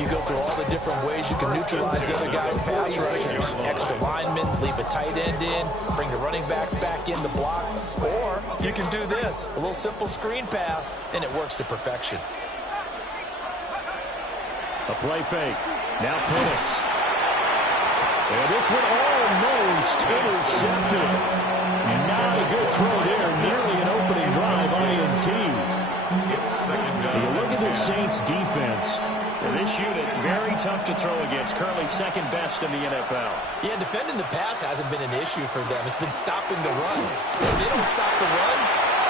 You go through all the different ways you can neutralize the other guy's pass rushers. Extra linemen, leave a tight end in, bring the running backs back in to block. Or you can do this, a little simple screen pass, and it works to perfection. A play fake. Now Penix. And this one almost intercepted. Not a good throw there. Nearly an opening drive, INT. You look at the Saints defense. And this unit, very tough to throw against. Currently second best in the NFL. Yeah, defending the pass hasn't been an issue for them. It's been stopping the run. If they don't stop the run,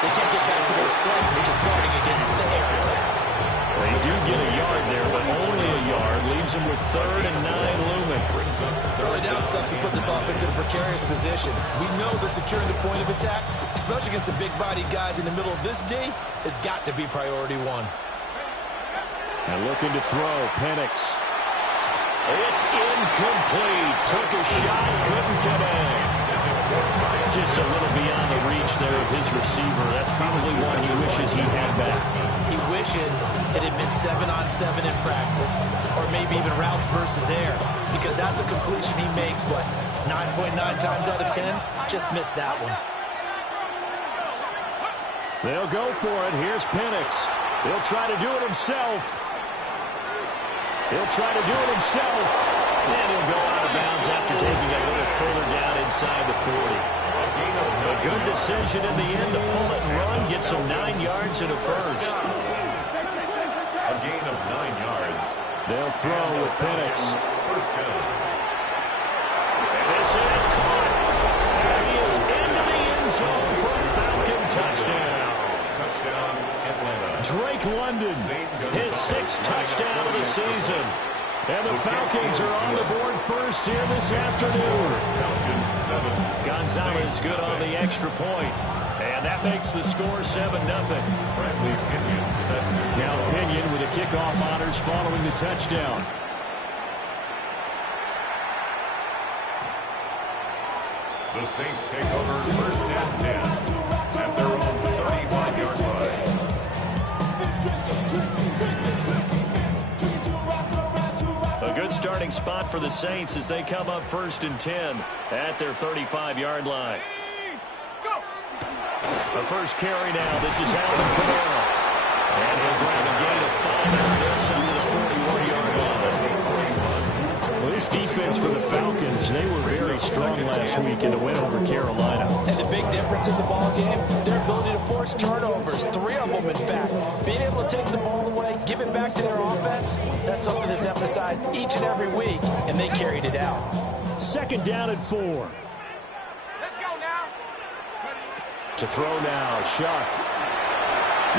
they can't get back to their strength, which is guarding against the air attack. They do get a yard there, but only a yard. Leaves them with 3rd and 9 looming. Early down stuff to put this offense in a precarious position. We know that securing the point of attack, especially against the big-bodied guys in the middle of this D, has got to be priority one. And looking to throw, Penix. It's incomplete. Took a shot, couldn't connect. Just a little beyond the reach there of his receiver. That's probably one he wishes he had back. He wishes it had been 7-on-7 in practice, or maybe even routes versus air, because that's a completion he makes, what, 9.9 times out of 10? Just missed that one. They'll go for it. Here's Penix. He'll try to do it himself. He'll try to do it himself. And he'll go out of bounds after taking a little further down inside the 40. A good decision in the end to pull it and run. Get some 9 yards and a first. A gain of 9 yards. They'll throw with Penix. First down. And this is caught. And he is into the end zone for a Falcon touchdown. Touchdown, Atlanta. Drake London. His 6th touchdown of the season. And the Falcons are on the board first here this afternoon. Falcons 7. Gonzalez good on the extra point. And that makes the score 7-0. Bradley Pinion set to Now Pinion with the kickoff honors following the touchdown. The Saints take over 1st and 10 at their own 35-yard line. A good starting spot for the Saints as they come up 1st and 10 at their 35-yard line. The first carry now. This is Alvin Kamara. And he'll grab a gain of 5 after this up to the 41-yard line. Well, this defense for the Falcons, they were very strong last week in the win over Carolina. And the big difference in the ball game, their ability to force turnovers, 3 of them in fact. Being able to take the ball away, give it back to their offense, that's something that's emphasized each and every week, and they carried it out. 2nd down and 4. Let's go now. To throw now, Shuck.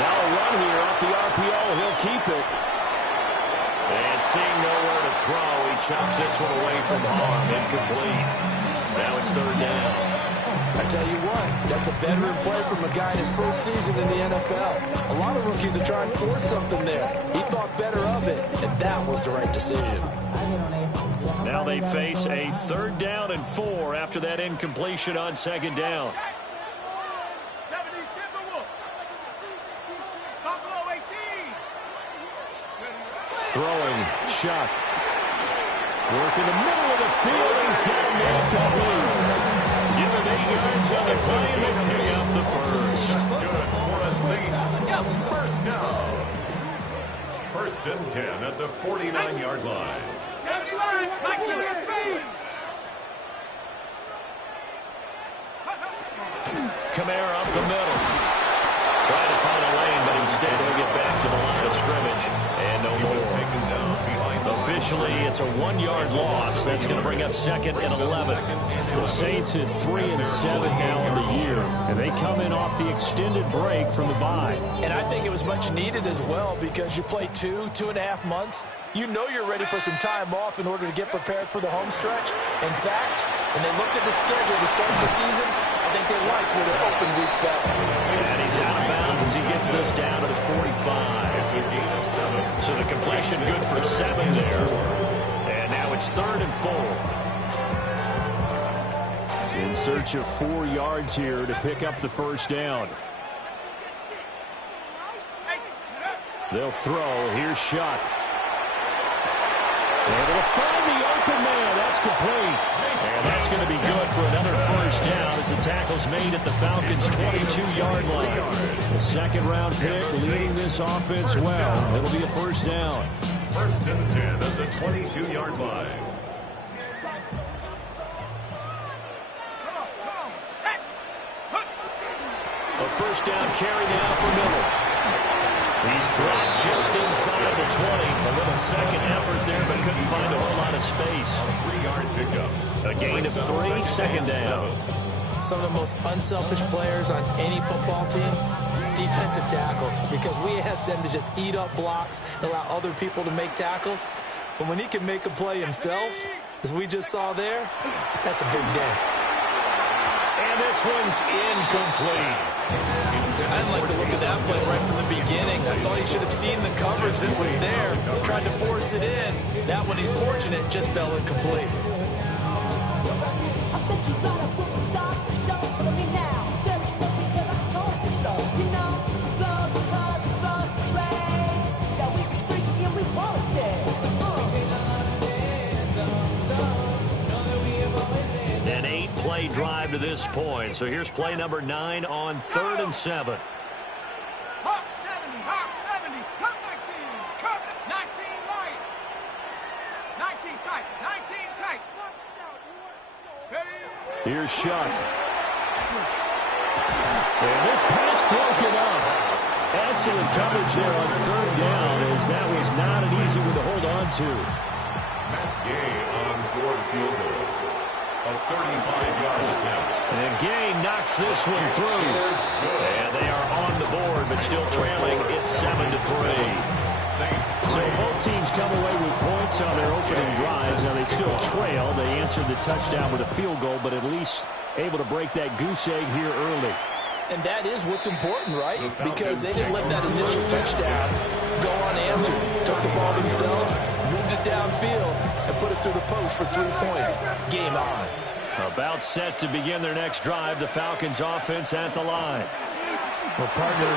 Now a run here off the RPO. He'll keep it. And seeing nowhere to throw, he chucks this one away from harm. Incomplete. Now it's 3rd down. I tell you what, that's a veteran play from a guy in his first season in the NFL. A lot of rookies are trying to force something there. He thought better of it, and that was the right decision. Now they face a 3rd down and 4 after that incompletion on 2nd down. Throwing, Shuck. Work in the middle of the field. He's got a man complete. Give him 8 yards on the play, and they pick up the first. Good for the Saints. First down. 1st and 10 at the 49-yard line. 79, back to their feet. Kamara up the middle. Trying to find a lane, but instead he'll get back to the line of scrimmage. And no more. Taken down behind Officially, it's a 1-yard loss. That's going to bring up 2nd and 11. The Saints at 3 and 7 now in the year, and they come in off the extended break from the bye. And I think it was much needed as well because you play 2.5 months. You know you're ready for some time off in order to get prepared for the home stretch. In fact, when they looked at the schedule to start the season, I think they liked where their open week fell. And he's out of bounds as he gets this down to the 45. So the completion good for 7 there. And now it's 3rd and 4. In search of 4 yards here to pick up the first down. They'll throw. Here's Shuck. Able to find the open man. That's complete. And that's going to be good for another first down as the tackle's made at the Falcons' 22-yard line. The second-round pick leading this offense well. It'll be a first down. First and 10 at the 22-yard line. A first down carry now for Miller. He's dropped just inside the 20. A little second effort there, but couldn't find a whole lot of space. A 3-yard pickup. A gain of 3, second down. Some of the most unselfish players on any football team, defensive tackles, because we ask them to just eat up blocks and allow other people to make tackles. But when he can make a play himself, as we just saw there, that's a big day. And this one's incomplete. I didn't like the look of that play right from the beginning. I thought he should have seen the coverage that was there, tried to force it in. That one, he's fortunate, just fell incomplete. An 8-play drive to this point. So here's play number 9 on 3rd and 7. Hawk 70, cut 19, cut 19 light. 19 tight, 19 tight. Here's Shuck. And this pass broken up. Excellent coverage there on 3rd down, as that was not an easy one to hold on to. Matt Gay on 4th field goal. A 35-yard attempt. And Gay knocks this one through. And they are on the board, but still trailing. It's 7-3. So both teams come away with points on their opening drives. Now they still trail. They answered the touchdown with a field goal, but at least able to break that goose egg here early. And that is what's important, right? Because they didn't let that initial touchdown go unanswered. Took the ball themselves, moved it downfield, and put it through the post for 3 points. Game on. About set to begin their next drive, the Falcons offense at the line. Well, partner,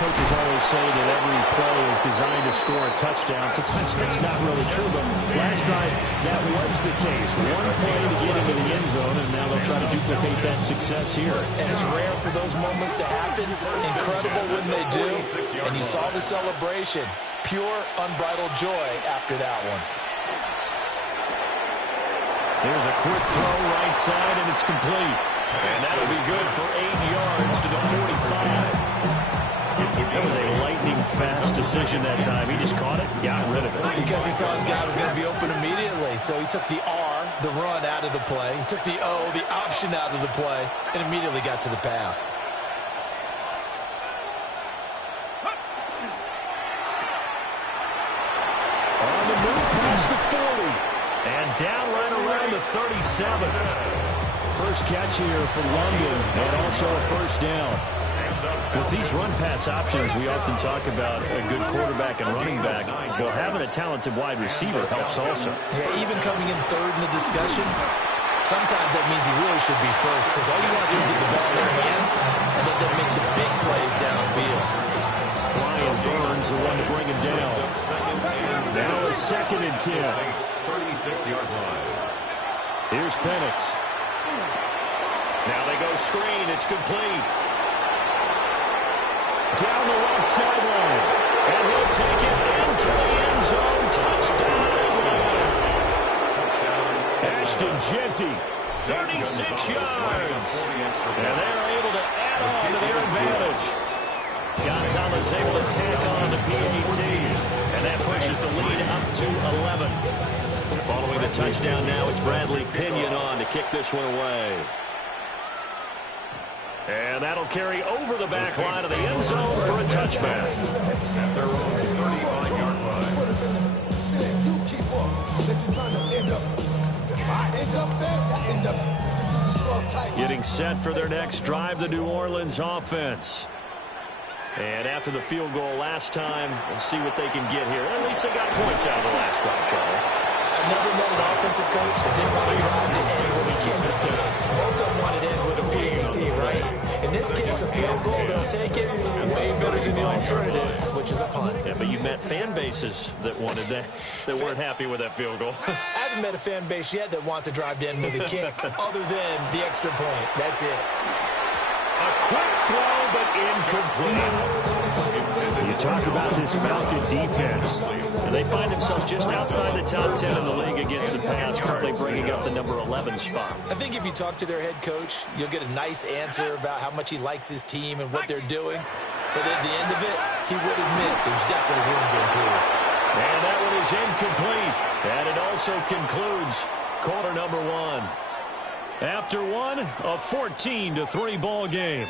coaches always say that every play is designed to score a touchdown. Sometimes that's not really true, but last time that was the case. One play to get into the end zone, and now they'll try to duplicate that success here. And it's rare for those moments to happen. Incredible when they do. And you saw the celebration. Pure, unbridled joy after that one. Here's a quick throw right side, and it's complete. And that'll be good for 8 yards to the 45. That was a lightning-fast decision that time. He just caught it, got rid of it. Because he saw his guy was going to be open immediately. So he took the R, the run, out of the play. He took the O, the option, out of the play, and immediately got to the pass. On the move past the 40. And down right around the 37. First catch here for London, and also a first down. With these run-pass options, we often talk about a good quarterback and running back. Well, having a talented wide receiver helps also. Yeah, even coming in third in the discussion, sometimes that means he really should be first, because all you want to do is get the ball in their hands and let them make the big plays downfield. Brian Burns, the one to bring him down. Now a 2nd and 10. 36-yard line. Here's Penix. Now they go screen. It's complete. Down the left sideline. And he'll take it into the end zone. Touchdown. Ashton Jeanty, 36 yards. And they're able to add on to their advantage. Gonzalez able to tack on the PAT. And that pushes the lead up to 11. Following the touchdown now, it's Bradley Pinion on to kick this one away. And that'll carry over the back line of the end zone for a touchback. At their own 35-yard line. Getting set for their next drive, the New Orleans offense. And after the field goal last time, we'll see what they can get here. At least they got points out of the last drive, Charles. I've never met an offensive coach that didn't want to drive to end when he kicked. Most of them wanted to end with a PAT, right? In this case, a field goal, they'll take it. Way better than the alternative, which is a punt. Yeah, but you've met fan bases that wanted that weren't happy with that field goal. I haven't met a fan base yet that wants to drive down with a kick other than the extra point. That's it. A quick throw, but incomplete. You talk about this Falcon defense. And they find themselves just outside the top 10 in the league against the pass, currently bringing up the number 11 spot. I think if you talk to their head coach, you'll get a nice answer about how much he likes his team and what they're doing. But at the end of it, he would admit there's definitely room to improve. And that one is incomplete. And it also concludes quarter number one. After one, a 14-3 ball game.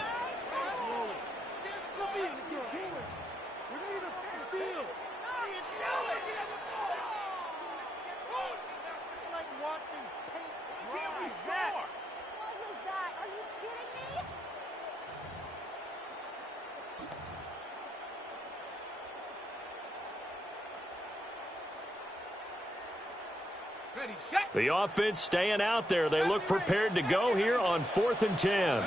The offense staying out there. They look prepared to go here on 4th and 10.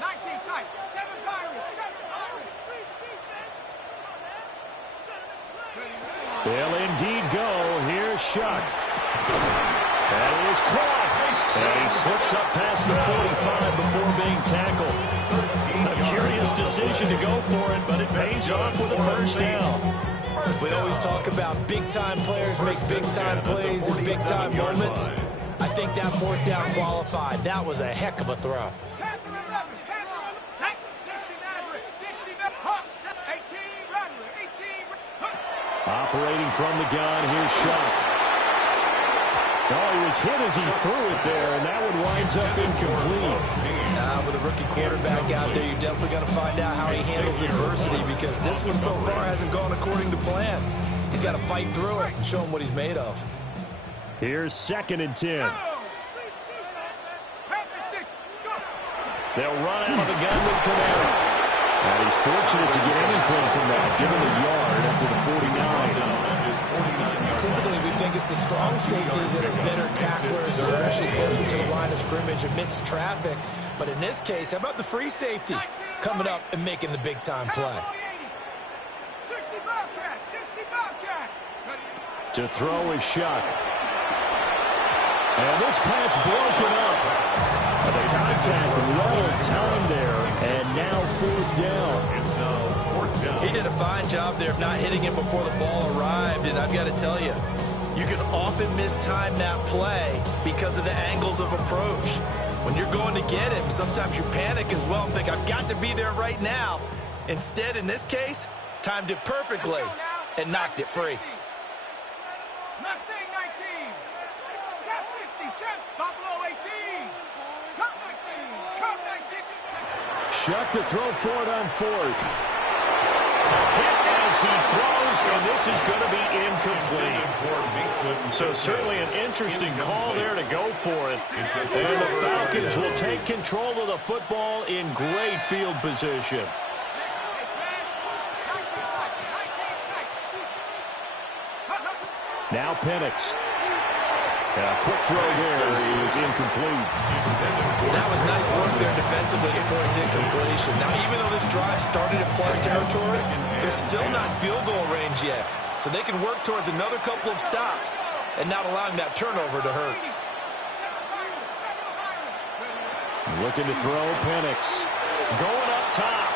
19 tight, 7 Pirates, 7 Pirates. They'll indeed go. Here's Shuck. That is caught. And he slips up past the 45 before being tackled. A curious decision to go for it, but it pays off with a first down. We always talk about big-time players make big-time plays in big-time moments. I think that 4th down qualified. That was a heck of a throw. Operating from the gun, here's Shuck. Oh, he was hit as he threw it there, and that one winds up incomplete. With a rookie quarterback out there, you're definitely going to find out how he handles adversity, because this one so far hasn't gone according to plan. He's got to fight through it and show him what he's made of. Here's 2nd and 10. They'll run out of the gun with Kamara. And he's fortunate to get anything from that, given the yard up to the 49. Typically, we think it's the strong safeties that are better tacklers, especially closer to the line of scrimmage amidst traffic. But in this case, how about the free safety coming up and making the big-time play? To throw is Shuck. And this pass broken up. The contact well timed there, and now 4th down. He did a fine job there of not hitting him before the ball arrived, and I've got to tell you, you can often mistime that play because of the angles of approach. When you're going to get him, sometimes you panic as well and think, I've got to be there right now. Instead, in this case, timed it perfectly and knocked it free. Mustang 19, Chap 60, Chap Buffalo 18, Cup 19, Cup 19. Shuck to throw for it on 4th. Hit as he throws, and this is going to be incomplete. So certainly an interesting call there to go for it. And the Falcons will take control of the football in great field position. Now Penix. A quick throw there is incomplete. That was nice work there defensively to force incompletion. Now, even though this drive started in plus territory, they're still not in field goal range yet. So they can work towards another couple of stops and not allowing that turnover to hurt. Looking to throw, Penix. Going up top.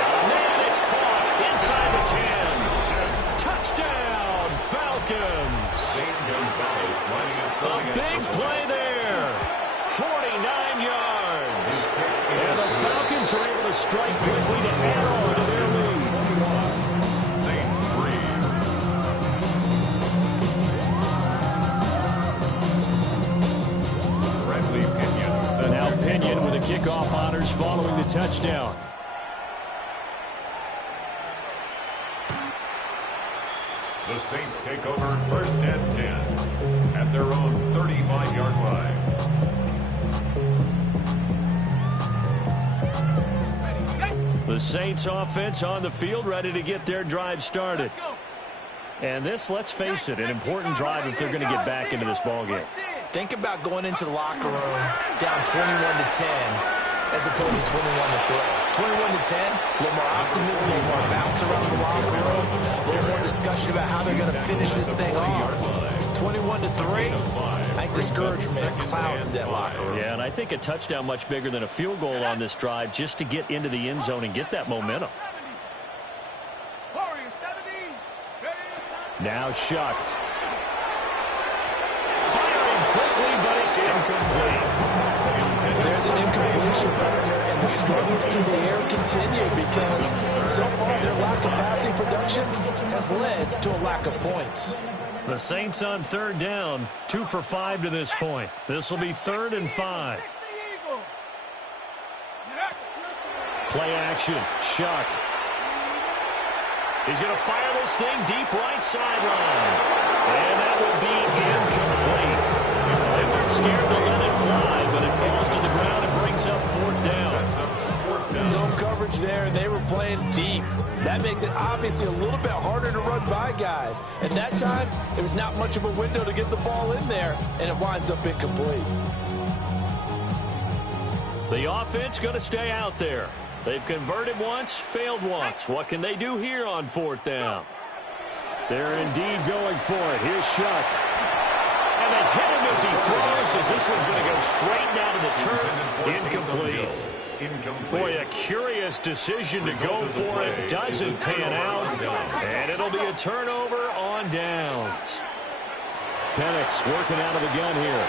Man, it's caught inside the 10. Touchdown, Falcons. A big play there. 49 yards. And the Falcons are able to strike quickly to add on to their lead. Saints 3. Bradley Pinion. Now Pinion with the kickoff honors following the touchdown. The Saints take over 1st and 10 at their own 35-yard line. The Saints offense on the field, ready to get their drive started. And this, let's face it, an important drive if they're going to get back into this ballgame. Think about going into the locker room down 21-10 as opposed to 21-3. 21-10, a little more optimism, a little more bounce around the locker room, a little more discussion about how they're going to finish this thing off. 21-3, I think discouragement clouds that locker room. Yeah, and I think a touchdown much bigger than a field goal on this drive just to get into the end zone and get that momentum. Now Shuck. Firing quickly, but it's incomplete. There's an incompletion right there, and the struggles through the air continue because so far their lack of passing production has led to a lack of points. The Saints on third down, 2 for 5 to this point. This will be 3rd and 5. Play action, Shuck. He's going to fire this thing deep right sideline. And that will be incomplete. They weren't scared to let it fly, but it falls to the ground and brings up 4th down. Zone coverage there, and they were playing deep. That makes it obviously a little bit harder to run by guys. At that time, it was not much of a window to get the ball in there, and it winds up incomplete. The offense going to stay out there. They've converted once, failed once. What can they do here on 4th down? They're indeed going for it. Here's Shuck. And they hit him as he throws, as this one's going to go straight down to the turf. Incomplete. Boy, a curious decision to go for it. Doesn't pan out. And it'll be a turnover on downs. Penix working out of the gun here.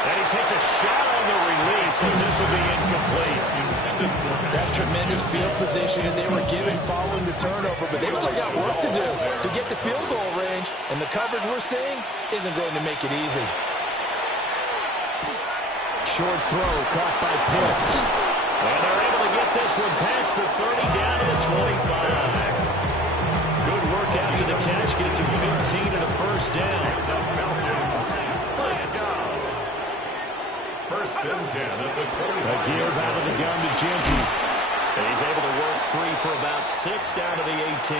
And he takes a shot on the release as this will be incomplete. That's tremendous field position, and they were given following the turnover, but they've still got work to do to get the field goal range, and the coverage we're seeing isn't going to make it easy. Short throw caught by Pitts. And they're able to get this one past the 30 down to the 25. Good work after the catch. Gets him 15 and a first down. First and 10 at the 20. A give out of the gun to Genty. And he's able to work 3 for about 6 down to the 18.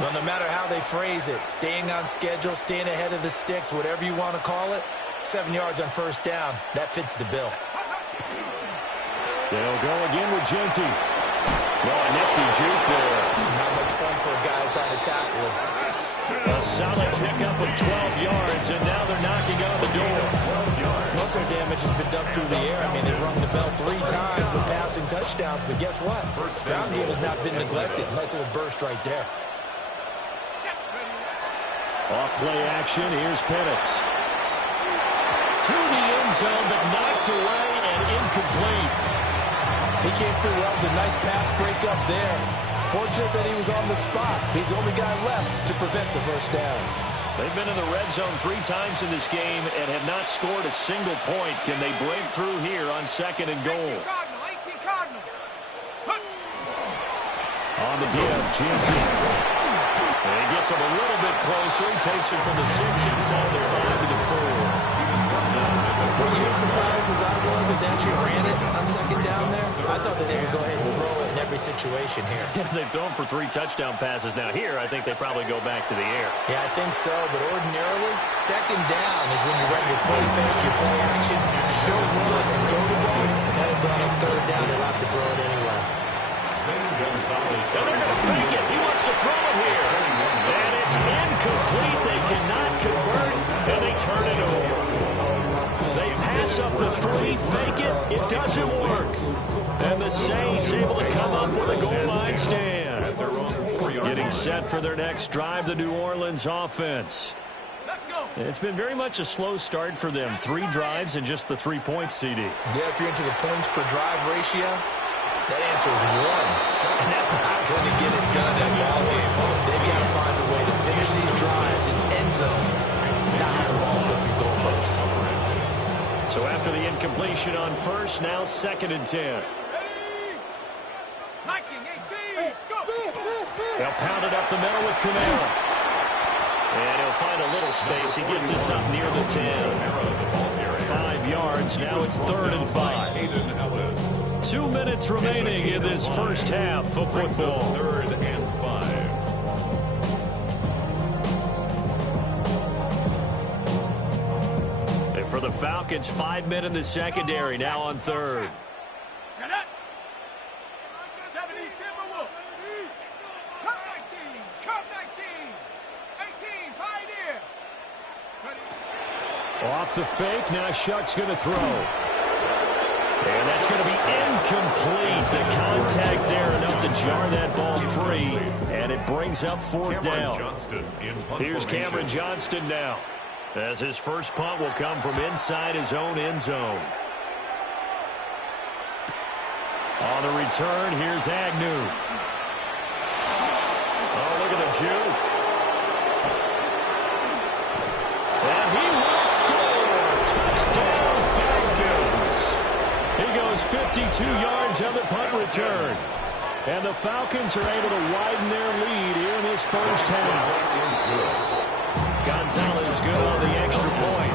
Well, no matter how they phrase it, staying on schedule, staying ahead of the sticks, whatever you want to call it, 7 yards on first down, that fits the bill. They'll go again with Genty. Oh, a nifty juke there. Not much fun for a guy trying to tackle him. A solid pickup of 12 yards, and now they're knocking on the door. Most of their damage has been done through the air. I mean, they've rung the bell 3 times with passing touchdowns, but guess what? Ground game has not been neglected. Nice little burst right there. Off play action, here's Penix. To the end zone, but knocked away and incomplete. He came through well, the nice pass break up there. Fortunate that he was on the spot. He's the only guy left to prevent the first down. They've been in the red zone 3 times in this game and have not scored a single point. Can they break through here on 2nd and goal? 18 Cardinal. On the give, Genty. And he gets him a little bit closer. He takes it from the 6 inside the 5 to the 4. Were you as surprised as I was that they actually ran it on 2nd down there? I thought that they would go ahead and throw it in every situation here. They've thrown for 3 touchdown passes. Now here, I think they probably go back to the air. Yeah, I think so, but ordinarily, 2nd down is when you're ready to play fake, your play action, show run, and throw the ball. That had brought up 3rd down, they'll have to throw it anyway. And they're going to fake it. He wants to throw it here. And it's incomplete. They cannot convert, and they turn it over. They pass up the 3, fake it. It doesn't work. And the Saints able to come up with a goal line stand. Getting set for their next drive, the New Orleans offense. Let's go. It's been very much a slow start for them. 3 drives and just the 3 points, CD. Yeah, if you're into the points per drive ratio, that answer is 1. And that's not going to get it done in a ball game. They've got to find a way to finish these drives in end zones, not have the balls go through goalposts. So after the incompletion on first, now 2nd and 10. Viking 18. Go. They'll pound it up the middle with Kamara. And he'll find a little space. He gets us up near the 10. 5 yards. Now it's 3rd and 5. 2 minutes remaining in this first half of football. 3rd and 5. For the Falcons, 5 men in the secondary, now on third. Set up. 70 Timberwolf. Cup 19. Cup 19. 18 Pioneer. Ready. Off the fake, now Shuck's going to throw. And that's going to be incomplete. The contact there enough to jar that ball free, and it brings up fourth down. Here's Cameron Johnston now, as his first punt will come from inside his own end zone. On the return, here's Agnew. Oh, look at the juke. And he will score. Touchdown, Falcons. He goes 52 yards on the punt return. And the Falcons are able to widen their lead here in this first half. Gonzalez good on the extra point.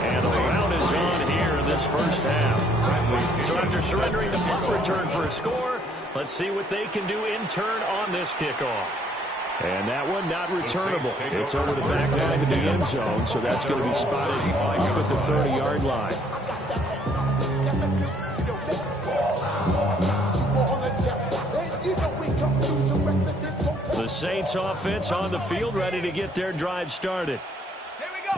And the round is on here in this first half. So after surrendering the punt return for a score, let's see what they can do in turn on this kickoff. And that one not returnable. It's over the back line of the end zone, so that's going to be spotted up at the 30-yard line. The Saints offense on the field, ready to get their drive started.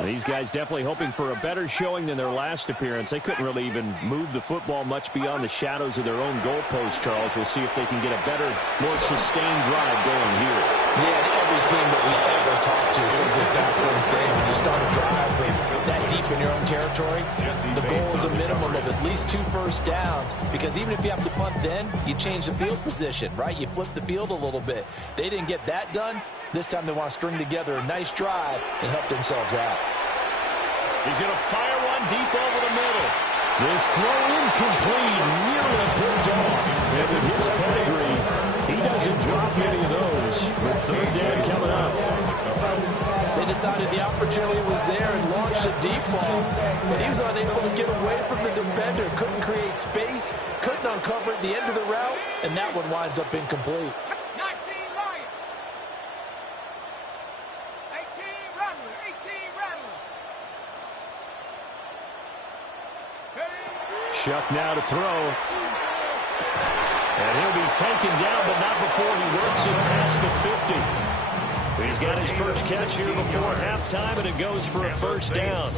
These guys definitely hoping for a better showing than their last appearance. They couldn't really even move the football much beyond the shadows of their own goalpost, Charles. We'll see if they can get a better, more sustained drive going here. Yeah, every team that we ever talk to says the exact same thing. When you start a drive that deep in your own territory, the goal is a minimum of at least 2 first downs, because even if you have to punt then, you change the field position, right? You flip the field a little bit. They didn't get that done. This time they want to string together a nice drive and help themselves out. He's going to fire one deep over the middle. This throw incomplete, nearly picked off. And with his pedigree, he doesn't drop many of those. With third down coming up. They decided the opportunity was there and launched a deep ball, but he was unable to get away from the defender. Couldn't create space, couldn't uncover at the end of the route, and that one winds up incomplete. 19 Lions. 18 Rattler. 18 Rattler. Shuck now to throw. And he'll be taken down, but not before he works it past the 50. He's got his first catch here before halftime, and it goes for a first down.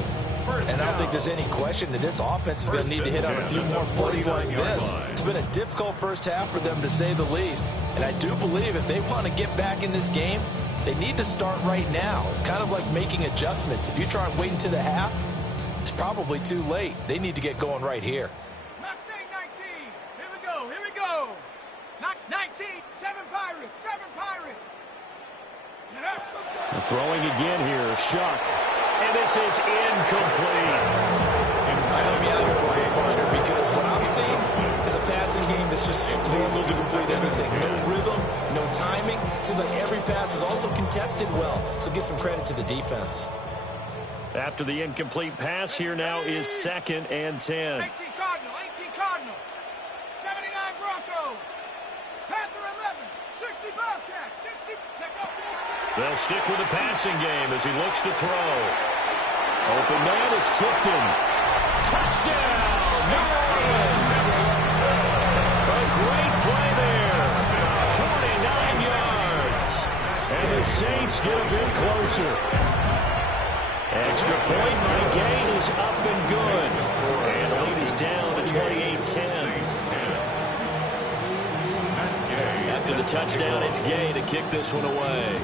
And I don't think there's any question that this offense is going to need to hit on a few more plays like this. It's been a difficult first half for them, to say the least. And I do believe if they want to get back in this game, they need to start right now. It's kind of like making adjustments. If you try and wait until the half, it's probably too late. They need to get going right here. Mustang 19. Here we go. Here we go. 19. 7 Pirates. 7 Pirates. Throwing again here, Shuck. And this is incomplete. Help me out here a little bit, partner, because what I'm seeing is a passing game that's just struggled to complete everything. No rhythm, no timing. Seems like every pass is also contested well, so give some credit to the defense. After the incomplete pass, here now is 2nd and 10. 18 Cardinal. 18 Cardinal. 79 Bronco. Panther 11. 60 Bobcat. 60. Check out. They'll stick with the passing game as he looks to throw. Open man is Tipton. Touchdown, New Orleans! A great play there. 49 yards. And the Saints get a bit closer. Extra point by Gay is up and good. And the lead is down to 28-10. After the touchdown, it's Gay to kick this one away.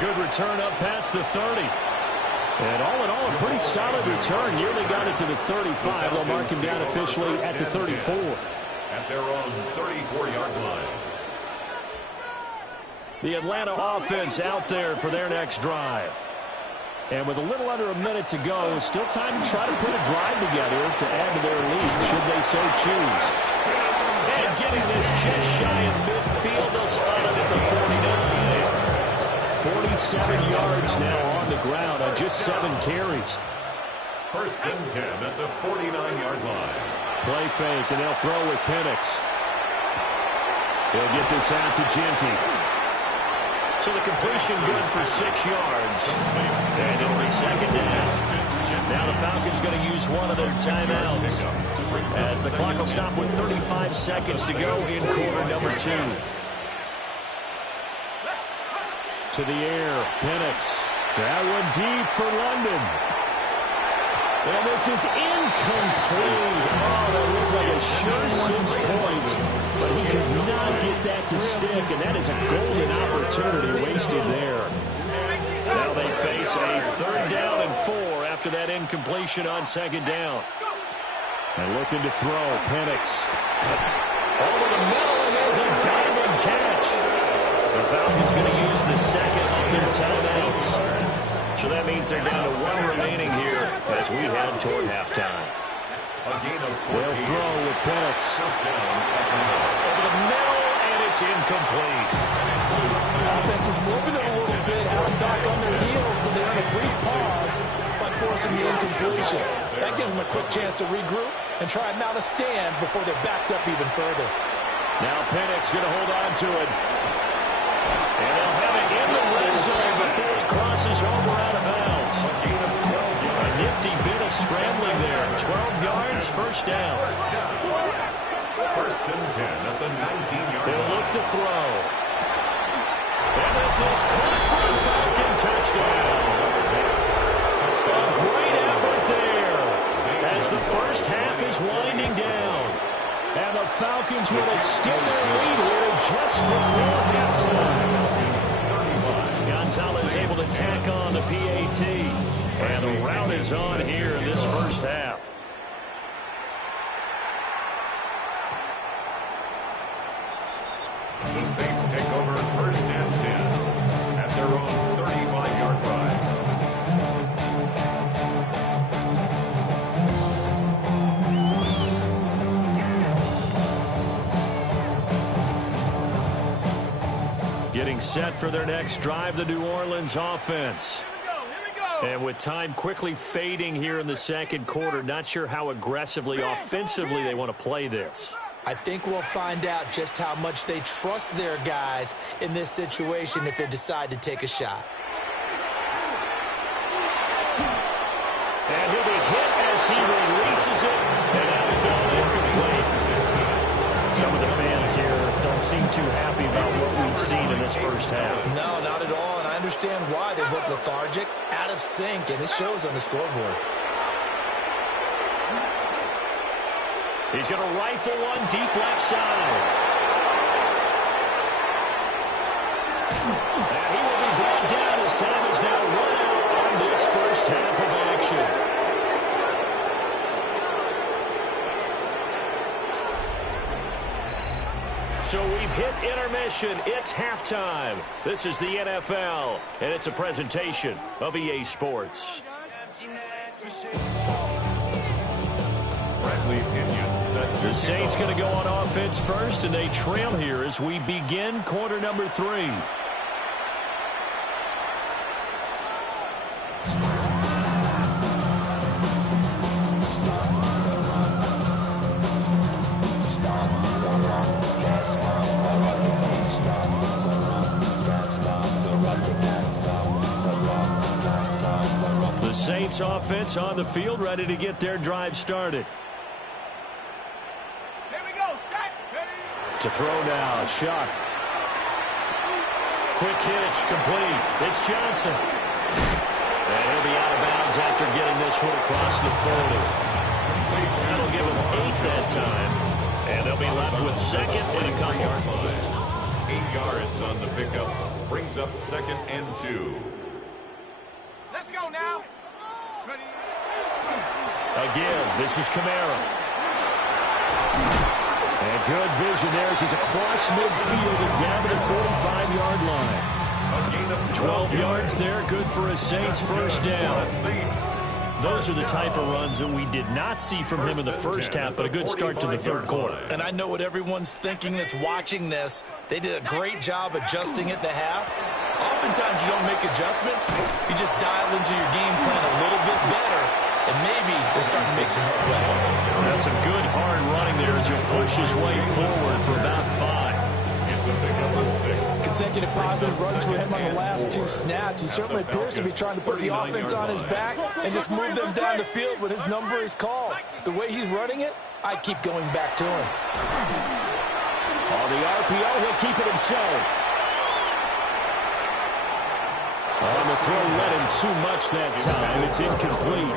Good return up past the 30. And all in all, a pretty solid return. Nearly got it to the 35. They'll mark him down officially at the 34. At their own 34-yard line. The Atlanta offense out there for their next drive. And with a little under a minute to go, still time to try to put a drive together to add to their lead, should they so choose. And getting this just shy of midfield, they'll spot it at the 49. 47 yards now on the ground on just 7 carries. 1st and 10 at the 49-yard line. Play fake, and they'll throw with Penix. He'll get this out to Jeanty. So the completion good for 6 yards. And it'll be second down. Now the Falcons going to use one of their timeouts as the clock will stop with 35 seconds to go in quarter number 2. To the air, Penix. That one deep for London. And this is incomplete. Oh, that looked like a sure 6 points. But he could not get that to stick, and that is a golden opportunity wasted there. Now they face a 3rd down and 4 after that incompletion on 2nd down. And looking to throw, Penix. Over the middle, and there's a diving catch. The Falcons going to use the second of their timeouts. So that means they're down to 1 remaining here as we head toward halftime. They'll throw with Penix. Over the middle, and it's incomplete. Offense was moving a little bit, having back on their heels, but they're in a brief pause by forcing the incompletion. That gives them a quick chance to regroup and try and mount a stand before they're backed up even further. Now Penix going to hold on to it. And they'll have it in the red zone before it crosses over out of bounds. A nifty bit of scrambling there. 12 yards, first down. 1st and 10 at the 19-yard line. They'll look to throw. And this is caught for a Falcon touchdown. A great effort there as the first half is winding down. And the Falcons will extend their lead here just before halftime. Gonzalez able to tack on the PAT. And the rout is on here in this first half. The Saints take over 1st and 10 at their own 35-yard line. Getting set for their next drive, the New Orleans offense. And with time quickly fading here in the 2nd quarter, not sure how aggressively, offensively they want to play this. I think we'll find out just how much they trust their guys in this situation if they decide to take a shot. And he'll be hit as he releases it, and that'll fall incomplete. Some of the fans here don't seem too happy about what we've seen in this first half. No, not at all, and I understand why. They look lethargic, out of sync, and it shows on the scoreboard. He's going to rifle one deep left side. And he will be brought down as time is now run out on this first half of action. So we've hit intermission. It's halftime. This is the NFL, and it's a presentation of EA Sports. Bradley Pinion set to The Saints going to go on offense first, and they trail here as we begin quarter number 3. The Saints offense on the field, ready to get their drive started. To throw now, Shuck. Quick hitch, complete. It's Johnson. And he'll be out of bounds after getting this one across the 40. That'll give him 8 that time. And they'll be left with 2nd and a couple. 8 yards on the pickup. Brings up 2nd and 2. Let's go now. Ready? A give. This is Kamara. And good vision there as he's across midfield and down to the 45-yard line. A gain of 12 yards there, good for a Saints first down. Those are the type of runs that we did not see from him in the first half, but a good start to the 3rd quarter. And I know what everyone's thinking that's watching this. They did a great job adjusting at the half. Oftentimes you don't make adjustments. You just dial into your game plan a little bit better, and maybe they're starting to make some headway. That's some good hard running there as he'll push his way forward for about 5. consecutive positive runs for him on the last 2 snaps. He certainly appears to be trying to put the offense on his back and just move them down the field when his number is called. The way he's running it, I keep going back to him. On the RPO, he'll keep it himself. On the throw, led him too much that time. It's incomplete.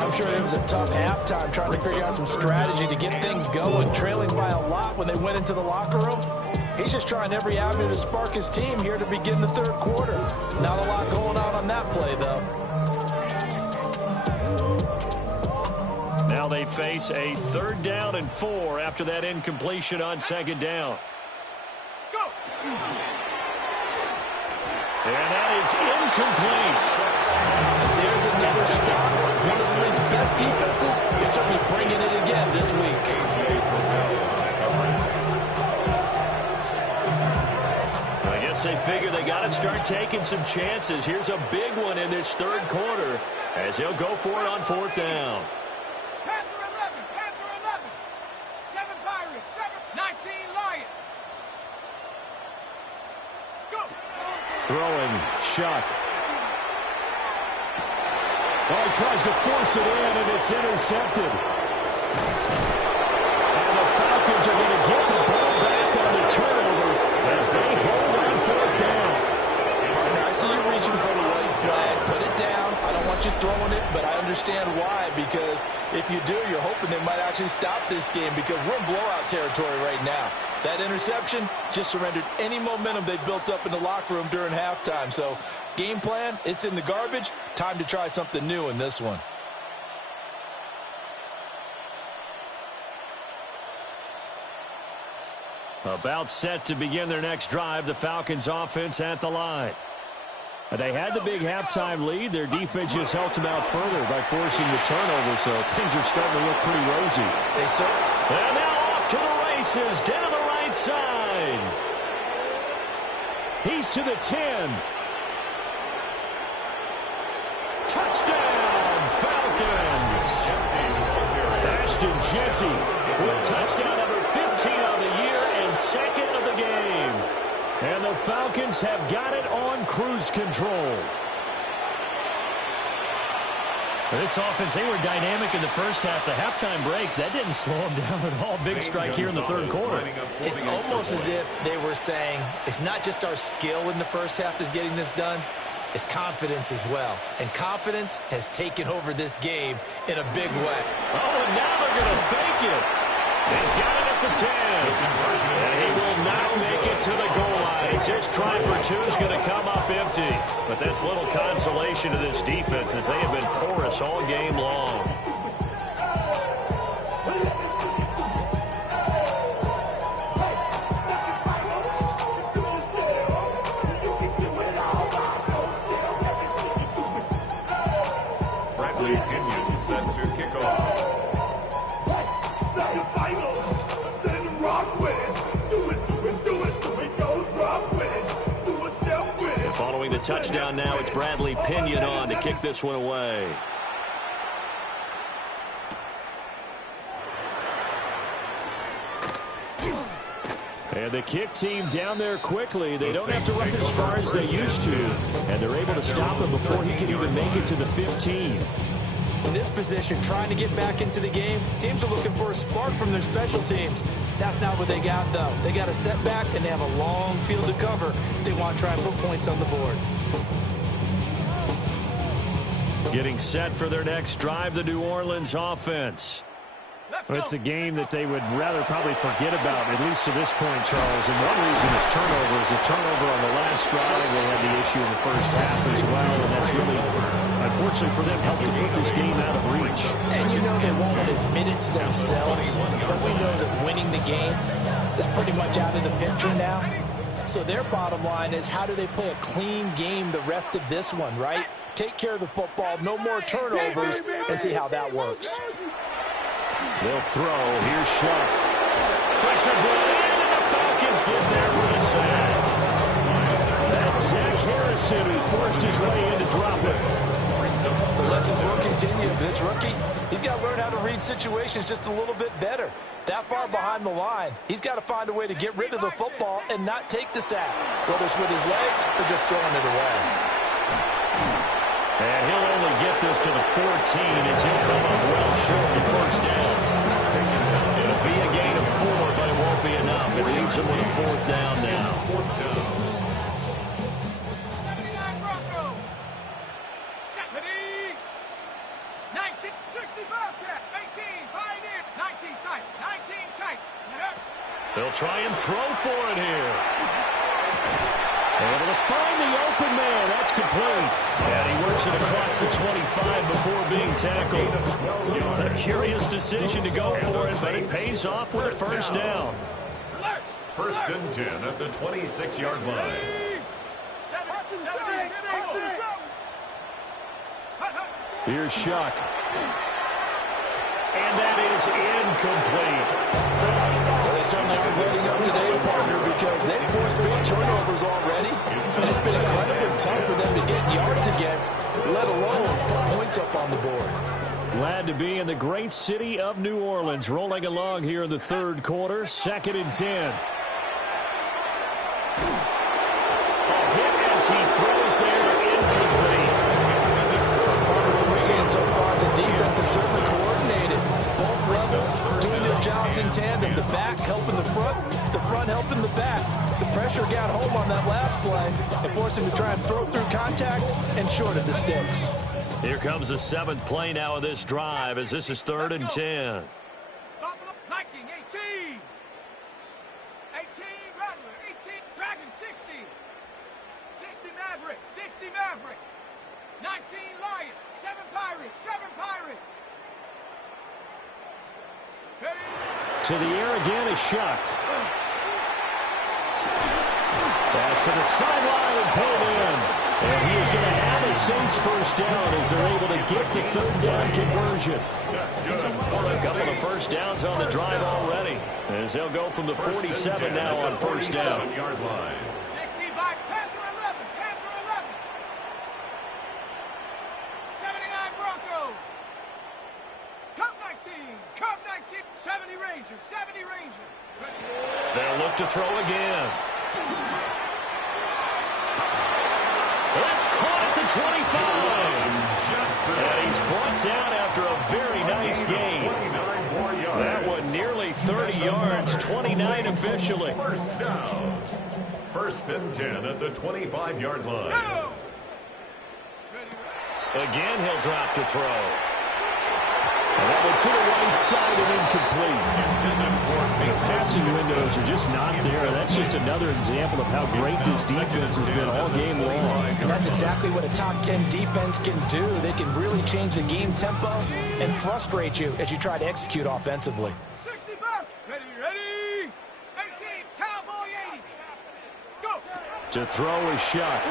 I'm sure it was a tough halftime trying to figure out some strategy to get things going, trailing by a lot when they went into the locker room. He's just trying every avenue to spark his team here to begin the third quarter. Not a lot going on that play, though. Now they face a 3rd down and 4 after that incompletion on 2nd down. Go! And that is incomplete. There's another stop. One of the league's best defenses is certainly bringing it again this week. I guess they figure they got to start taking some chances. Here's a big one in this 3rd quarter as he'll go for it on 4th down. Panther 11, 7 Pirates, 19 Lions. Go! Throwing, Shough. Oh, he tries to force it in, and it's intercepted. And the Falcons are going to get the ball back on the turnover as they hold on 4th down. I see you reaching for the white flag. Put it down. I don't want you throwing it, but I understand why, because if you do, you're hoping they might actually stop this game because we're in blowout territory right now. That interception just surrendered any momentum they built up in the locker room during halftime. So game plan, it's in the garbage. Time to try something new in this one. About set to begin their next drive, the Falcons offense at the line. They had the big halftime lead. Their defense just helped them out further by forcing the turnover, so things are starting to look pretty rosy. They certainly. And now off to the races, down the right side. He's to the 10. Touchdown, Falcons! Ashton Jeanty with touchdown number 15 on the year and 2nd of the game. And the Falcons have got it on cruise control. This offense, they were dynamic in the first half. The halftime break, that didn't slow them down at all. Big strike here in the 3rd quarter. It's almost as if they were saying, it's not just our skill in the first half that's getting this done, it's confidence as well. And confidence has taken over this game in a big way. Oh, and now they're going to fake it. He's got it at the 10. And he will not make it to the goal line. His try for 2 is going to come up empty. But that's little consolation to this defense as they have been porous all game long. Bradley Pinion set to kick off. Following the touchdown now, it's Bradley Pinion on to kick this one away. And the kick team down there quickly. They don't have to run as far as they used to. And they're able to stop him before he can even make it to the 15. In this position, trying to get back into the game, teams are looking for a spark from their special teams. That's not what they got, though. They got a setback, and they have a long field to cover if they want to try and put points on the board. Getting set for their next drive, the New Orleans offense. But it's a game that they would rather probably forget about, at least to this point, Charles. And one reason is turnovers. A turnover on the last drive. They had the issue in the first half as well, and that's really, unfortunately for them, helped to put this game out of reach. And you know they won't admit it to themselves, but we know that winning the game is pretty much out of the picture now. So their bottom line is, how do they play a clean game the rest of this one, right? Take care of the football, no more turnovers, and see how that works. They'll throw. Here's Shough. Pressure ball in, and the Falcons get there for the sack. That's Zach Harrison who forced his way in to drop it. The lessons will continue. This rookie, he's got to learn how to read situations just a little bit better. That far behind the line, he's got to find a way to get rid of the football and not take the sack, whether it's with his legs or just throwing it away. And he'll only get this to the 14 as he'll come up well short of the first down. It'll be a gain of 4, but it won't be enough. It leaves him with a 4th down now. 79 Broncos. 70. 19. 60 Bobcat. 18 Pioneer. 19 tight. 19 tight. They'll try and throw for it here. Able to find the open man. That's complete. And he works it across the 25 before being tackled. A curious decision to go for it, but it pays off with a first down. First and 10 at the 26-yard line. Here's Shuck. And that is incomplete. They certainly aren't waiting up today, partner, because they've forced big turnovers already. And it's been incredibly tough for them to get yards against, let alone put points up on the board. Glad to be in the great city of New Orleans, rolling along here in the third quarter, 2nd and 10. A hit as he throws there, incomplete. What we're seeing so far is the defense is certainly coordinated. Both levels doing their jobs in tandem. The back helping the front helping the back. The pressure got home on that last play and forced him to try and throw through contact and short of the sticks. Here comes the 7th play now of this drive as this is 3rd and 10. Viking 18. 18 Rattler. 18 Dragon 60. 60 Maverick. 60 Maverick. 19 Lion. 7 Pirate. 7 Pirate. To the air again is Shuck. Pass to the sideline and pulled in. And he is going to have a Saints first down as they're able to get the 3rd down conversion. A couple of first downs on the drive already as they'll go from the 47 now on first down. 60 by Panther 11. Panther 11. 79 Broncos. Cup 19. Cup 19. 70 Ranger. 70 Ranger. They'll look to throw again. That's caught at the 25. And he's brought down after a very nice gain. That one nearly 30 yards, 29 officially. First down. First and 10 at the 25-yard line. Again, he'll drop to throw. And that one to the right side and incomplete. The passing windows are just not there. That's just another example of how great this defense has been all game long. And that's exactly what a top 10 defense can do. They can really change the game tempo and frustrate you as you try to execute offensively. 60 back. Ready. 18. Cowboy 80. Go. To throw is Shuck.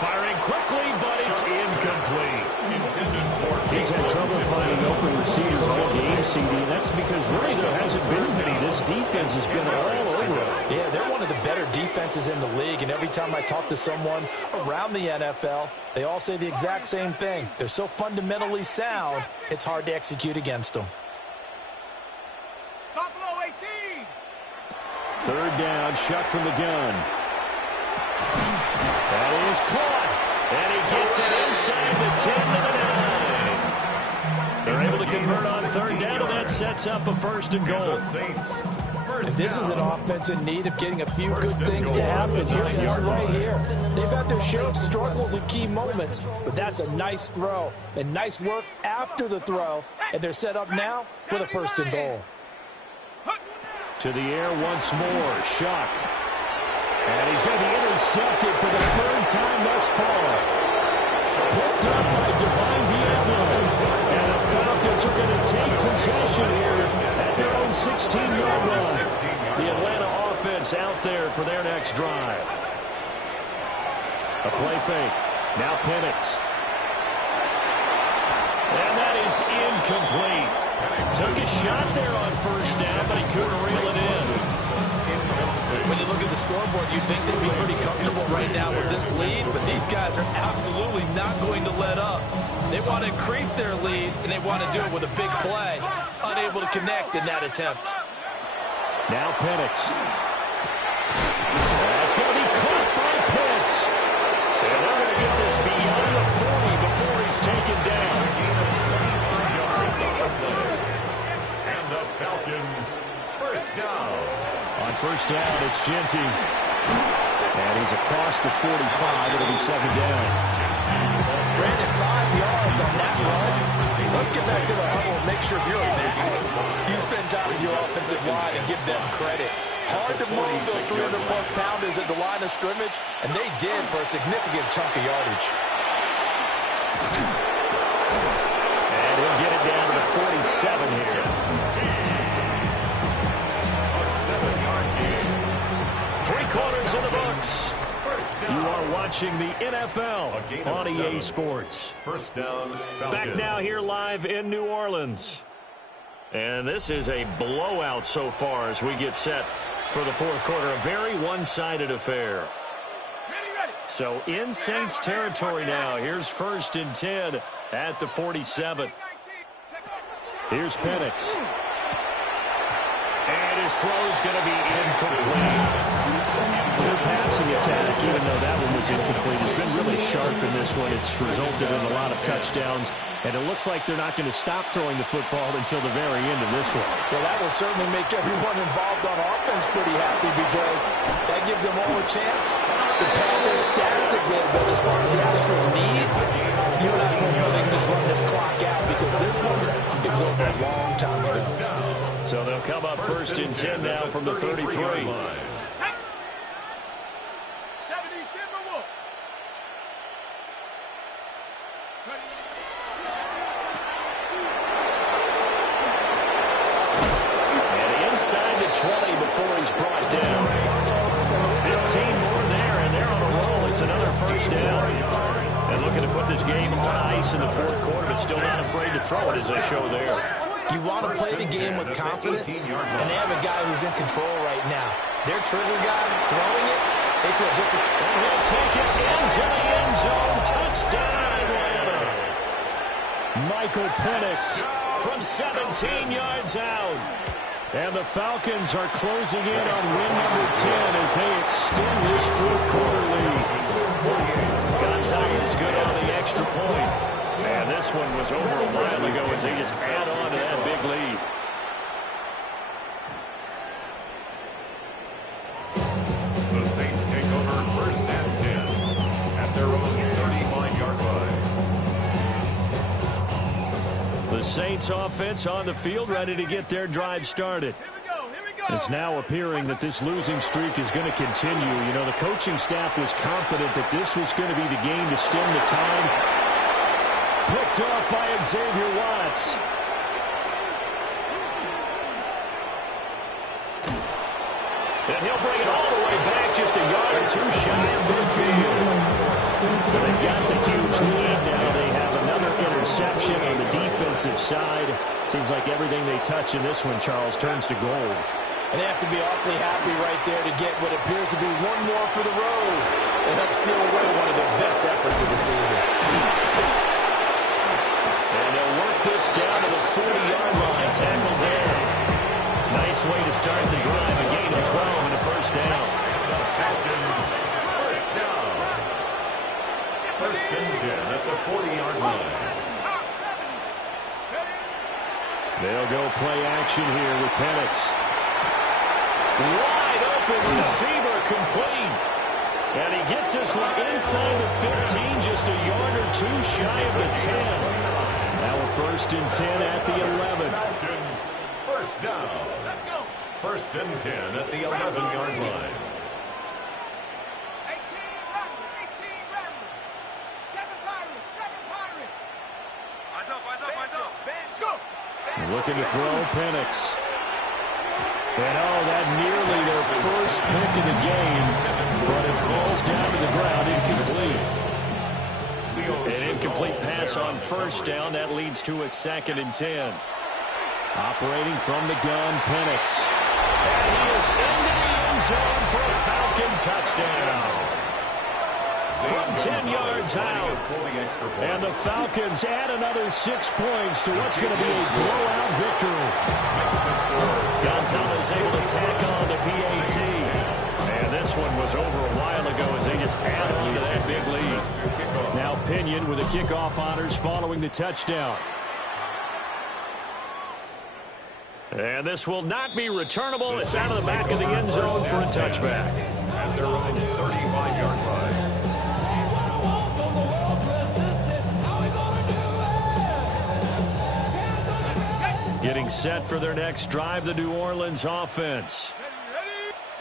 Firing quickly, but it's incomplete. He's had trouble finding open receivers all game, CD. That's because really there hasn't been many. This defense has been all over it. Yeah, they're one of the better defenses in the league, and every time I talk to someone around the NFL, they all say the exact same thing. They're so fundamentally sound, it's hard to execute against them. Buffalo 18. 3rd down, Shuck from the gun. That is caught. And he gets it inside the 10 to the 9. They're able to convert on 3rd down, and that sets up a 1st and goal. If this is an offense in need of getting a few good things to happen, here's one right here. They've had their share of struggles at key moments, but that's a nice throw and nice work after the throw, and they're set up now with a 1st and goal. To the air once more, Shuck. And he's going to be intercepted for the 3rd time thus far. Picked up by Divine Diablo. And the Falcons are going to take possession here at their own 16-yard line. The Atlanta offense out there for their next drive. A play fake. Now Penix. And that is incomplete. Took a shot there on 1st down, but he couldn't reel it in. When you look at the scoreboard, you'd think they'd be pretty comfortable right now with this lead, but these guys are absolutely not going to let up. They want to increase their lead, and they want to do it with a big play. Unable to connect in that attempt. Now Penix. That's going to be caught by Pitts. And they're going to get this beyond the 40 before he's taken down. And the Falcons, first down. On first down, it's Genty. And he's across the 45. It'll be second down. Brandon, 5 yards on that run. Let's get back to the huddle and make sure you're okay. You spend time with your offensive line and give them credit. Hard to move those 300-plus pounders at the line of scrimmage, and they did for a significant chunk of yardage. And he'll get it down to the 47 here. A 7-yard gain. 3 quarters in the books. You are watching the NFL on EA Sports. First down, Falcons. Back now here live in New Orleans. And this is a blowout so far as we get set for the fourth quarter. A very one-sided affair. So in Saints territory now. Here's 1st and 10 at the 47. Here's Penix. And his throw is going to be incomplete. Their passing attack, even though that one was incomplete, has been really sharp in this one. It's resulted in a lot of touchdowns, and it looks like they're not going to stop throwing the football until the very end of this one. Well, that will certainly make everyone involved on offense pretty happy because that gives them all a chance to pad their stats a bit. But as far as the actual need, you and I don't know they can just run this clock out because this one, it was over a long time ago. So they'll come up 1st and 10 now from the 33. Before he's brought down. 15 more there, and they're on a roll. It's another first down. And looking to put this game on ice in the fourth quarter, but still not afraid to throw it as they show there. You want to play the game with confidence, and they have a guy who's in control right now. Their trigger guy throwing it, they feel just as... And he'll take it into the end zone. Touchdown, Atlanta. Michael Penix From 17 yards out. And the Falcons are closing in on win number 10 as they extend this fourth quarter lead. Gonzalez good on the extra point. And this one was over a while ago as they just add on to that big lead. The Saints take over 1st and 10 at their own 35-yard line. The Saints offense on the field, ready to get their drive started. It's now appearing that this losing streak is going to continue. You know, the coaching staff was confident that this was going to be the game to stem the tide. Picked off by Xavier Watts. And he'll bring it all the way back, just a yard or two shy of midfield. Well, they've got the huge lead now. They have another interception on the defensive side. Seems like everything they touch in this one, Charles, turns to gold. And they have to be awfully happy right there to get what appears to be one more for the road and help seal away one of their best efforts of the season. And they'll work this down to the 40-yard line. Tackled there. Nice way to start the drive. A gain of 12 and a first down. Falcons, first down. 1st and 10 at the 40-yard line. They'll go play action here with Penix. Wide open receiver complete. And he gets this one inside the 15, just a yard or two shy of the 10. Now we're 1st and 10 at the 11. Falcons, first down. 1st and 10 at the 11-yard line. 18 Ravens. 7 Pirates. 7 Pirates. Eyes up. Go. Looking to throw Penix. And that nearly their first pick of the game, but it falls down to the ground incomplete. An incomplete pass on first down. That leads to a 2nd and 10. Operating from the gun, Penix. And he is into the end zone for a Falcon touchdown. from 10 yards out. And the Falcons add another 6 points to what's going to be a blowout victory. Gonzalez able to tack on the PAT. And this one was over a while ago as they just add on to that big lead. Now Pinion with the kickoff honors following the touchdown. And this will not be returnable. It's out of the back of the end zone for a touchback. At their own 35-yard line. Getting set for their next drive, the New Orleans offense.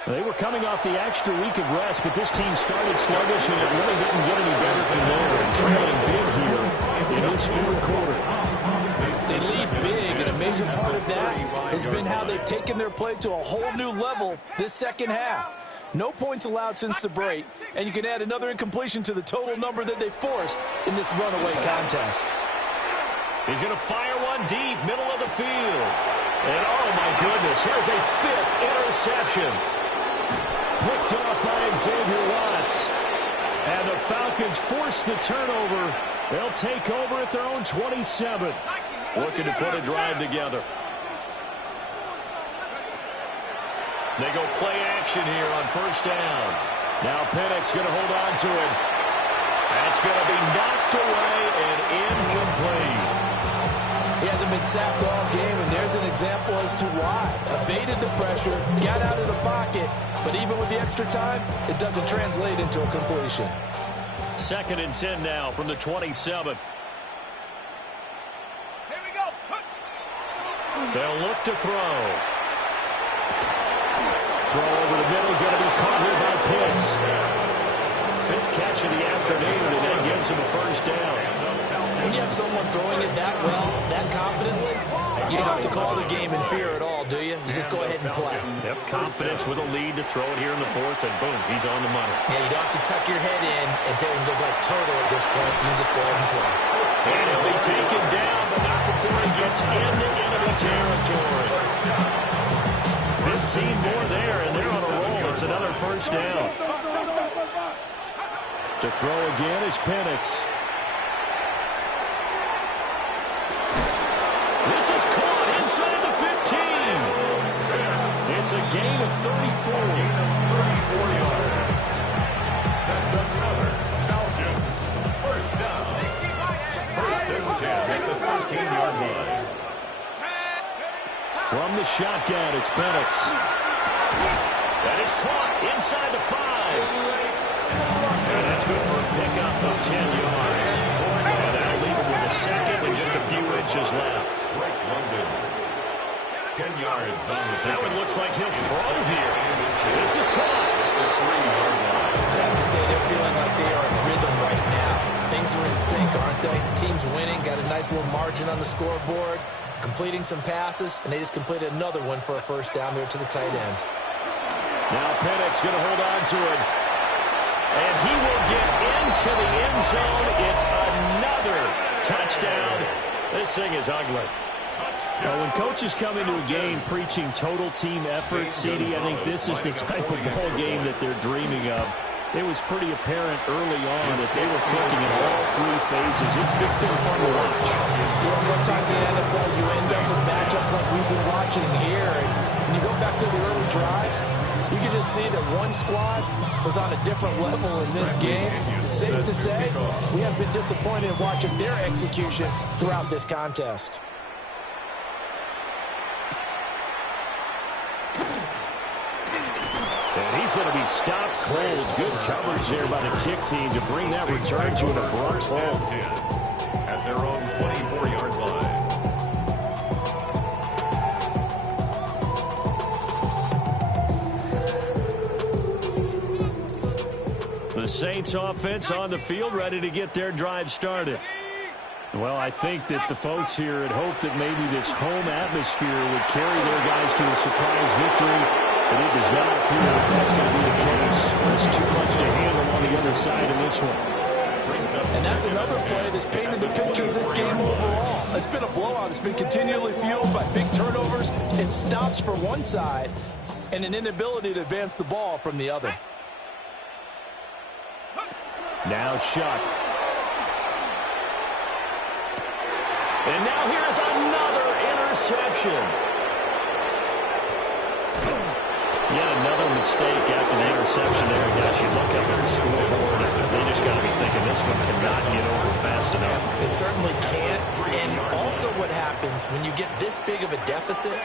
They were coming off the extra week of rest, but this team started sluggish, and it really didn't get any better from there. And trailing big here in this fourth quarter. They lead big, and a major part of that has been how they've taken their play to a whole new level this second half. No points allowed since the break, and you can add another incompletion to the total number that they forced in this runaway contest. He's going to fire one deep, middle of the field. And oh my goodness, here's a 5th interception. Picked off by Xavier Watts. And the Falcons force the turnover. They'll take over at their own 27. Looking to put a drive together. They go play action here on first down. Now Penix going to hold on to it. That's going to be knocked away and incomplete. He hasn't been sacked all game, and there's an example as to why. Evaded the pressure, got out of the pocket, but even with the extra time, it doesn't translate into a completion. 2nd and 10 now from the 27. They'll look to throw. Throw over the middle, going to be caught here by Pitts. 5th catch of the afternoon, and that gets him a first down. When you have someone throwing it that well, that confidently, you don't have to call the game in fear at all, do you? You just go ahead and play. Yep, confidence with a lead to throw it here in the 4th, and boom, he's on the money. Yeah, you don't have to tuck your head in and go like turtle at this point. You can just go ahead and play. And he'll be taken down, but not before he gets into enemy territory. 15 more there, and they're on a roll. It's another first down. To throw again is Penix. This is caught inside the 15. It's a gain of 34. 34 yards. That's another Falcons first down. 1st and 10 at the 13-yard line. From the shotgun, it's Penix. That is caught inside the 5. And that's good for a pickup of 10 yards. And that'll leave him with a 2nd and just a few inches left. Drake London. 10 yards on the That one looks like he'll throw here. This is caught. The 3-yard line. I have to say they're feeling like they are in rhythm right now. Things are in sync, aren't they? Team's winning, got a nice little margin on the scoreboard, completing some passes, and they just completed another one for a first down there to the tight end. Now Penix going to hold on to it. And he will get into the end zone. It's another touchdown. This thing is ugly. Now, when coaches come into a game preaching total team effort, CD, I think this is the type of ball game that they're dreaming of. It was pretty apparent early on that they were clicking in all 3 phases. It's been fun to watch. Yeah, sometimes in the NFL you end up with matchups like we've been watching here. And when you go back to the early drives, you can just see that one squad was on a different level in this game. Safe to say, we have been disappointed watching their execution throughout this contest. And he's going to be stopped cold. Good coverage there by the kick team to bring that return to an abrupt halt. At their own 24-yard line. The Saints offense on the field, ready to get their drive started. Well, I think that the folks here had hoped that maybe this home atmosphere would carry their guys to a surprise victory, but it does not appear that that's going to be the case. There's too much to handle on the other side of this one. And that's another play that's painted the picture of this game overall. It's been a blowout. It's been continually fueled by big turnovers and stops for one side and an inability to advance the ball from the other. Now Shuck. And now here's another interception. Yet another mistake after the interception there. Guys, you look up at the scoreboard, they just got to be thinking this one cannot get over fast enough. It certainly can't. And also what happens when you get this big of a deficit,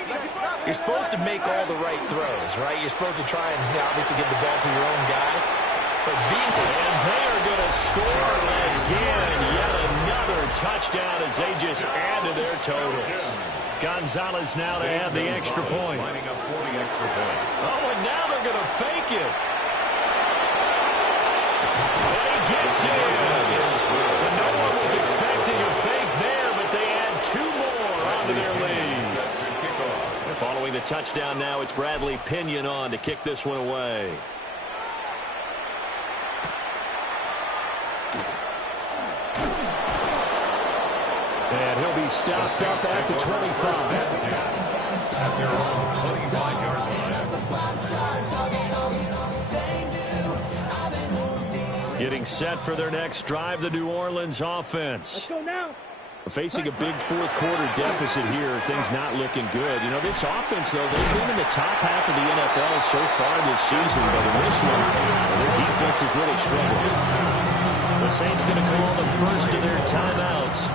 you're supposed to make all the right throws, right? You're supposed to try and obviously get the ball to your own guys. But being and they are going to score again. Yet another touchdown as they just add to their totals. Gonzalez now to add the extra point. Oh, and now they're going to fake it. And he gets it. And no one was expecting a fake there, but they add 2 more onto their lead. Following the touchdown now, it's Bradley Pinion on to kick this one away. And he'll be stopped up at the 25. At their own 25-yard line. Getting set for their next drive, the New Orleans offense. Let's go now. Facing a big fourth-quarter deficit here, things not looking good. You know, this offense, though, they've been in the top half of the NFL so far this season, but in this one, their defense has really struggled. The Saints going to call the first of their timeouts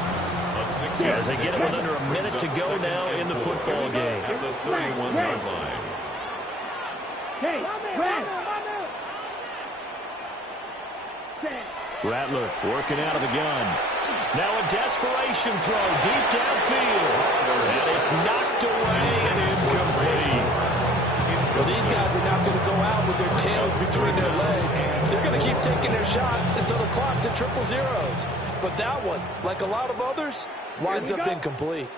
as they get it with under a minute to go now in the football game. At the 31-yard line. Hey, Brad. Rattler working out of the gun. Now a desperation throw deep downfield. And it's knocked away and incomplete. Well, these guys are not going to go out with their tails between their legs. They're going to keep taking their shots until the clock's at 000. But that one, like a lot of others, winds up incomplete.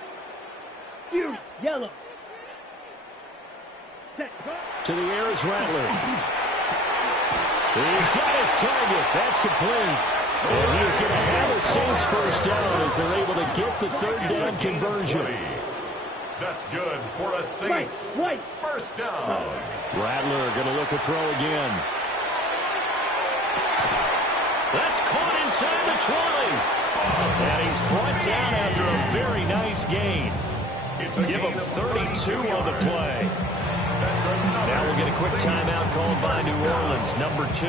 You, yellow. Set, go. To the air is Rattler. He's got his target. That's complete. And he's going to have a Saints first down as they're able to get the third down conversion. That's good for a Saints White. first down. Rattler going to look to throw again. That's caught inside the 20. And he's brought down after a very nice gain. Give him 32 on the play. Now we'll get a quick timeout called by New Orleans, number 2,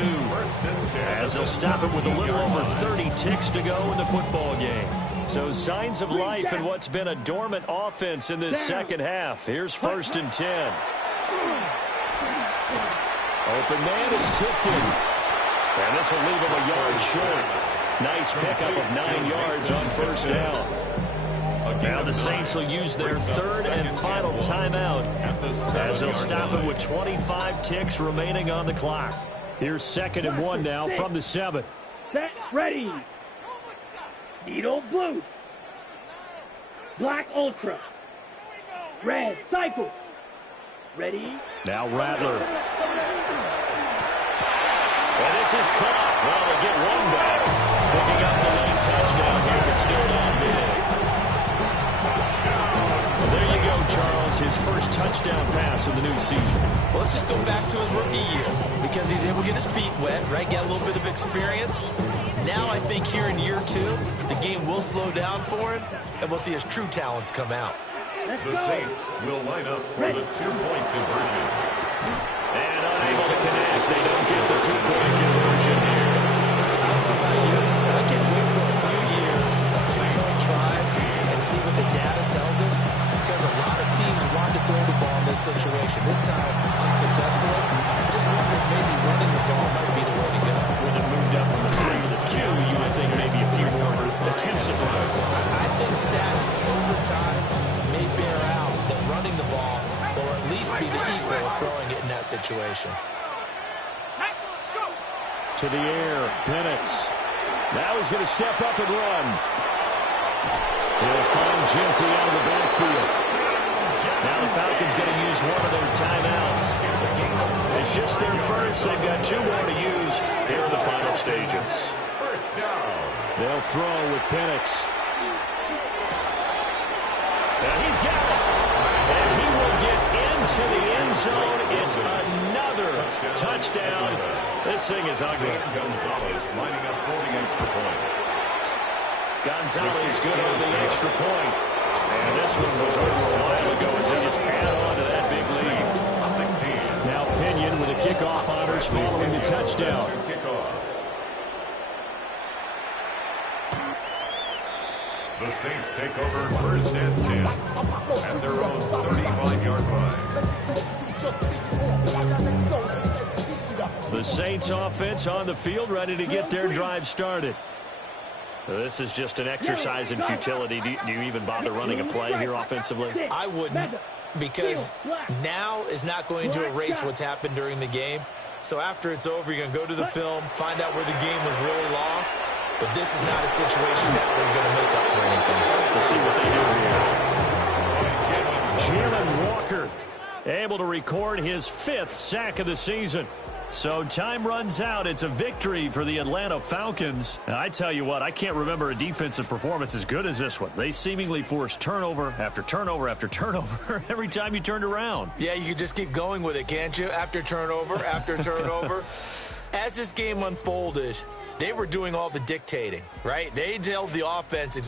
as they'll stop it with a little over 30 ticks to go in the football game. So signs of life in what's been a dormant offense in this second half. Here's 1st and 10. Open man is tipped in. And this will leave him a yard short. Nice pickup of 9 yards on first down. Now the Saints will use their third and final timeout as they'll stop it with 25 ticks remaining on the clock. Here's 2nd and 1 now from the 7. Set, ready. Needle blue. Black ultra. Red cycle. Ready. Now Rattler. And this is caught. Well, they get one back. Picking up the late touchdown here, but still not big. Well, there you go, Charles. His first touchdown pass of the new season. Well, let's just go back to his rookie year because he's able to get his feet wet, right? Get a little bit of experience. Now I think here in year 2, the game will slow down for him, and we'll see his true talents come out. The Saints will line up for the 2-point conversion. And unable to connect. They don't get the 2-point conversion here. I don't know about you, but I can't wait for a few years of 2-point tries and see what the data tells us, because a lot of teams want to throw the ball in this situation. This time, unsuccessfully. I just wonder if maybe running the ball might be the way to go. With it moved up from the 3 to the 2, you would think maybe a few more attempts at running. I think stats over time may bear out that running the ball will at least be the equal of throwing it in that situation. To the air, Penix. Now he's going to step up and run. He'll find Genty out of the backfield. Now the Falcons going to use one of their timeouts. It's just their first. They've got 2 more to use here in the final stages. First down. They'll throw with Penix. And he's got it. And he will get into the end zone. It's another touchdown. This thing is ugly. Gonzalez lining up for the extra point. Gonzalez good on the extra point. And this one was over a while ago as they just add on to that big lead. 16. Now Pinion with the kickoff honors following the touchdown. Kickoff. The Saints take over first and 10 at their own 35-yard line. The Saints offense on the field, ready to get their drive started. This is just an exercise in futility. Do you even bother running a play here offensively? I wouldn't, because now is not going to erase what's happened during the game. So after it's over, you're going to go to the film, find out where the game was really lost. But this is not a situation now where you're going to make up for anything. We'll see what they do here. Jalen Walker able to record his 5th sack of the season. So time runs out. It's a victory for the Atlanta Falcons. And I tell you what, I can't remember a defensive performance as good as this one. They seemingly forced turnover after turnover after turnover every time you turned around. Yeah, you can just keep going with it, can't you? After turnover, after turnover. As this game unfolded, they were doing all the dictating, right? They held the offense